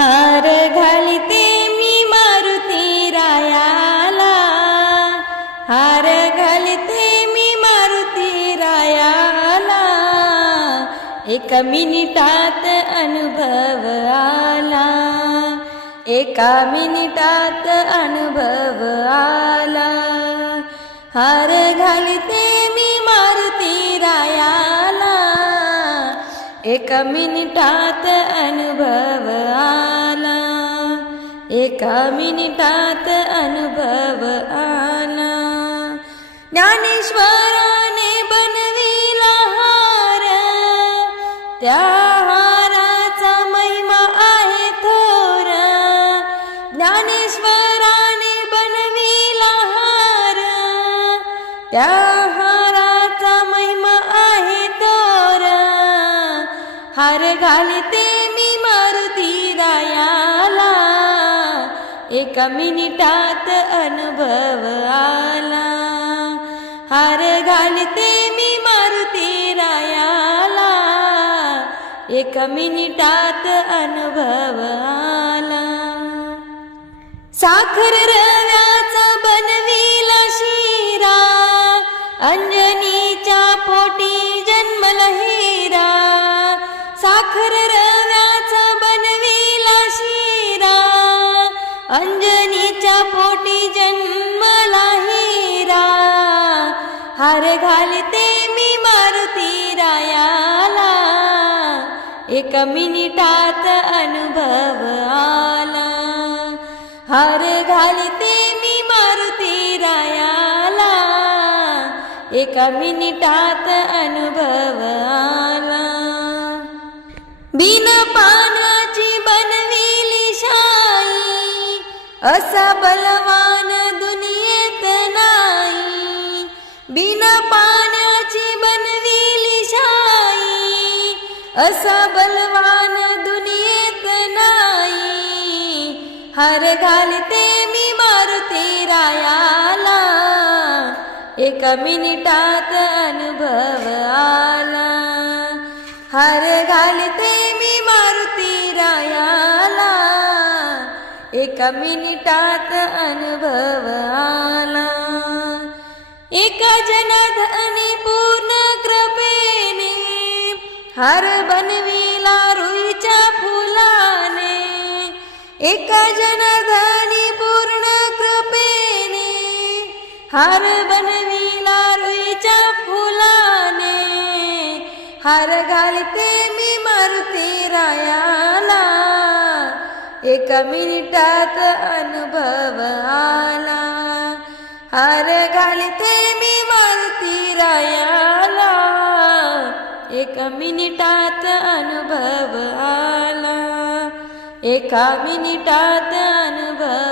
हार घालते मी मारुती रायाला. हार घालते मी मारुती रायाला. एका मिनिटात अनुभव आला. एका मिनिटात अनुभव आला. हार घालते मी मारुती रायाला. एका मिनिटात अनुभव एका मिनिटात अनुभव आना. ज्ञानेश्वराने बनविला हार. त्या हाराचा महिमा आहे थोर. ज्ञानेश्वराने बनविला हार. त्या हाराचा महिमा आहे थोर. हार घालते एका मिनिटात अनुभव आला. हार घालते मी मारुती रायाला. एका मिनिटात अनुभव आला. साखर रव्याचा बनविला शिरा. अंजनीच्या पोटी जन्मला हिरा. साखर अंजनीच्या पोटी जन्मला हिरा. हार घालते मी मारुती रायाला. एक मिनिटात अनुभव आला. हार घालते मी मारुती रायाला. एका मिनिटात अनुभव आला. बिन पान असा बलवान दुनियेत नाही. बिना पाण्याची बनविली शाई. असा बलवान दुनियेत नाही. हर घालते मी मारुते रायाला. एका मिनिटात एका मिनिटात अनुभव आला. एका जनाधनी पूर्ण कृपेने हार बनविला रुईच्या फुलाने. एका जनाधनी पूर्ण कृपेने हार बनविला रुईच्या फुलाने. हार घालते मी मारुती रायाला. एका मिनिटात अनुभव आला. हार घालते मी मारुती रायाला. एका मिनिटात अनुभव आला. एका मिनिटात अनुभव